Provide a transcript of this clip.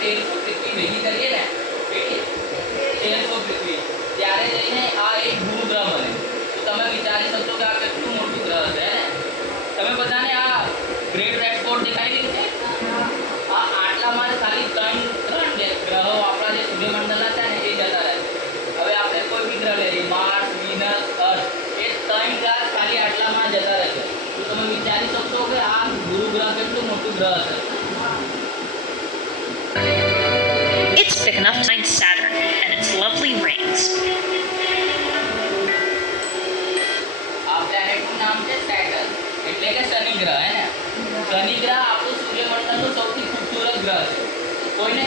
1300 પૃથ્વી ભેગી કરીએ ને કેટલી 1300 પૃથ્વી ત્યારે જઈને આ એક ગુરુ ગ્રહ બને. તો તમે વિચારી શકશો કે આ કેટલું મોટું ગ્રહ છે ને. તમે બધાને આ ગ્રેટ રેડ સ્પોટ દેખાઈ રહ્યું છે. આ આટલામાં જ ખાલી ત્રણ ગ્રહો આપણા જે સૂર્યમંડળના છે ને એ જતા રહે. હવે આપણે કોઈ બી ગ્રહ લઈએ માર્સ, વિનસ, અર્થ, એ ત્રણ ગ્રહ ખાલી આટલામાં જતા રહે છે. તો તમે વિચારી શકશો કે આ ગુરુ ગ્રહ કેટલું મોટું ગ્રહ છે. It's big enough to find Saturn and its lovely rings. આ પ્લેનેટનું નામ છે સેટર્ન, એટલે કે શનિ ગ્રહ હે ને. શનિ ગ્રહ આપણું સૂર્યમંડળનો સૌથી ખૂબસૂરત ગ્રહ છે. કોઈને